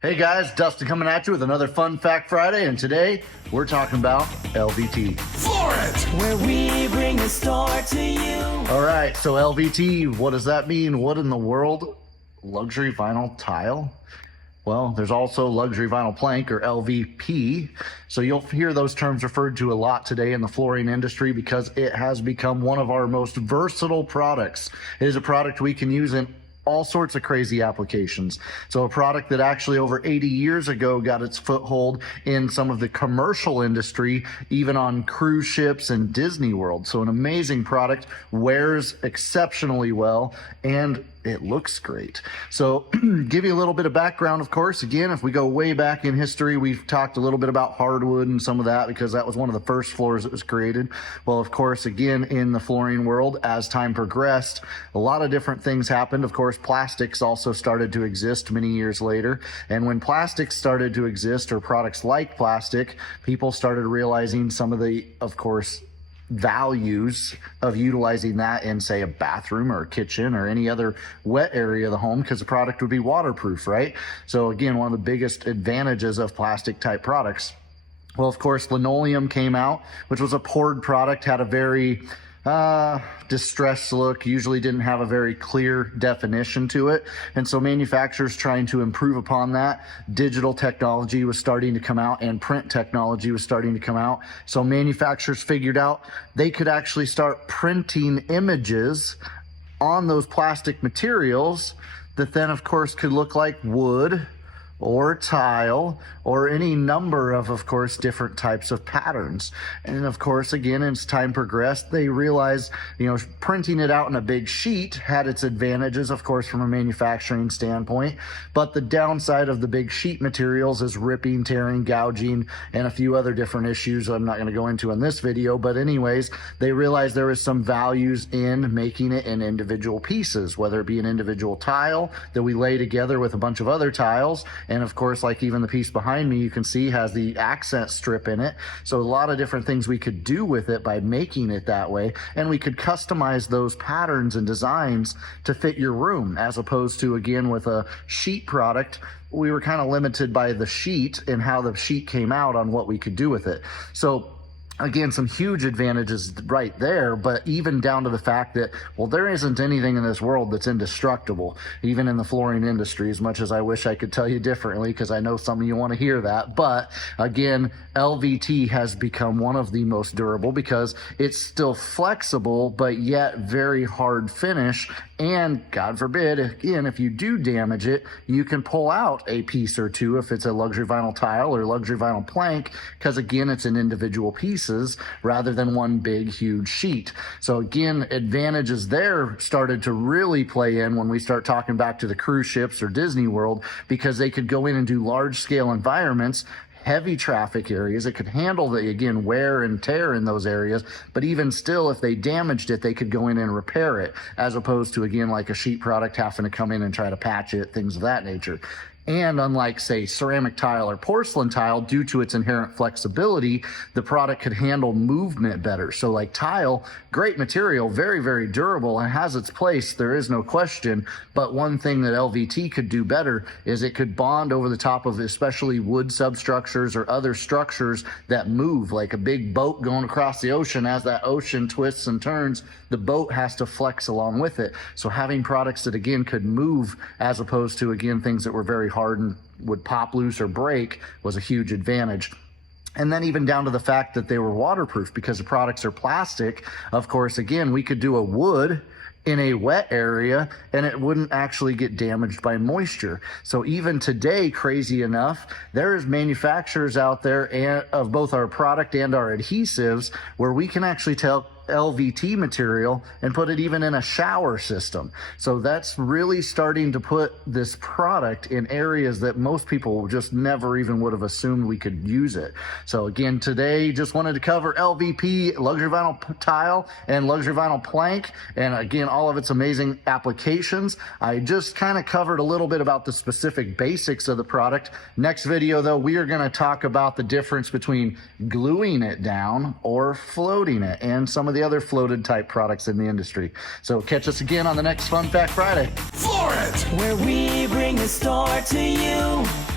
Hey guys, Dustin coming at you with another Fun Fact Friday, and today we're talking about LVT. For it! Where we bring the store to you. All right, so LVT, what does that mean? What in the world? Luxury vinyl tile? Well, there's also luxury vinyl plank, or LVP. So you'll hear those terms referred to a lot today in the flooring industry because it has become one of our most versatile products. It is a product we can use in all sorts of crazy applications. So a product that actually over 80 years ago got its foothold in some of the commercial industry, even on cruise ships and Disney World. So an amazing product, wears exceptionally well, and it looks great. So give you a little bit of background, of course. Again, if we go way back in history, we've talked a little bit about hardwood and some of that because that was one of the first floors that was created. Well, of course, again, in the flooring world, as time progressed, a lot of different things happened. Of course, plastics also started to exist many years later. And when plastics started to exist, or products like plastic, people started realizing some of the, of course, values of utilizing that in, say, a bathroom or a kitchen or any other wet area of the home, because the product would be waterproof, right? So again, one of the biggest advantages of plastic type products. Well, of course, linoleum came out, which was a poured product, had a very distressed look, usually didn't have a very clear definition to it. And so manufacturers trying to improve upon that, digital technology was starting to come out and print technology was starting to come out. So manufacturers figured out they could actually start printing images on those plastic materials that then, of course, could look like wood or tile or any number of course, different types of patterns. And of course, again, as time progressed, they realized, printing it out in a big sheet had its advantages, of course, from a manufacturing standpoint. But the downside of the big sheet materials is ripping, tearing, gouging, and a few other different issues I'm not going to go into in this video. But anyways, they realized there was some values in making it in individual pieces, whether it be an individual tile that we lay together with a bunch of other tiles. And of course, like even the piece behind me, you can see has the accent strip in it. So a lot of different things we could do with it by making it that way. And we could customize those patterns and designs to fit your room, as opposed to, again, with a sheet product, we were kind of limited by the sheet and how the sheet came out on what we could do with it. So again, some huge advantages right there, but even down to the fact that, well, there isn't anything in this world that's indestructible, even in the flooring industry, as much as I wish I could tell you differently, because I know some of you want to hear that. But again, LVT has become one of the most durable because it's still flexible, but yet very hard finish. And God forbid, again, if you do damage it, you can pull out a piece or two if it's a luxury vinyl tile or luxury vinyl plank, because again, it's an individual piece rather than one big, huge sheet. So again, advantages there started to really play in when we start talking back to the cruise ships or Disney World, because they could go in and do large scale environments, heavy traffic areas. It could handle the, again, wear and tear in those areas, but even still, if they damaged it, they could go in and repair it, as opposed to, again, like a sheet product having to come in and try to patch it, things of that nature. And unlike, say, ceramic tile or porcelain tile, due to its inherent flexibility, the product could handle movement better. So like tile, great material, very, very durable, and has its place, there is no question. But one thing that LVT could do better is it could bond over the top of especially wood substructures or other structures that move, like a big boat going across the ocean. As that ocean twists and turns, the boat has to flex along with it. So having products that, again, could move, as opposed to, again, things that were very hard and would pop loose or break, was a huge advantage. And then even down to the fact that they were waterproof, because the products are plastic. Of course, again, we could do a wood in a wet area and it wouldn't actually get damaged by moisture. So even today, crazy enough, there's manufacturers out there of both our product and our adhesives where we can actually tell LVT material and put it even in a shower system. So that's really starting to put this product in areas that most people just never even would have assumed we could use it. So again, today just wanted to cover LVP, luxury vinyl tile and luxury vinyl plank, and again, all of its amazing applications. I just kind of covered a little bit about the specific basics of the product. Next video though, we are going to talk about the difference between gluing it down or floating it, and some of the other floated type products in the industry. So catch us again on the next Fun Fact Friday. For it! Where we bring the store to you.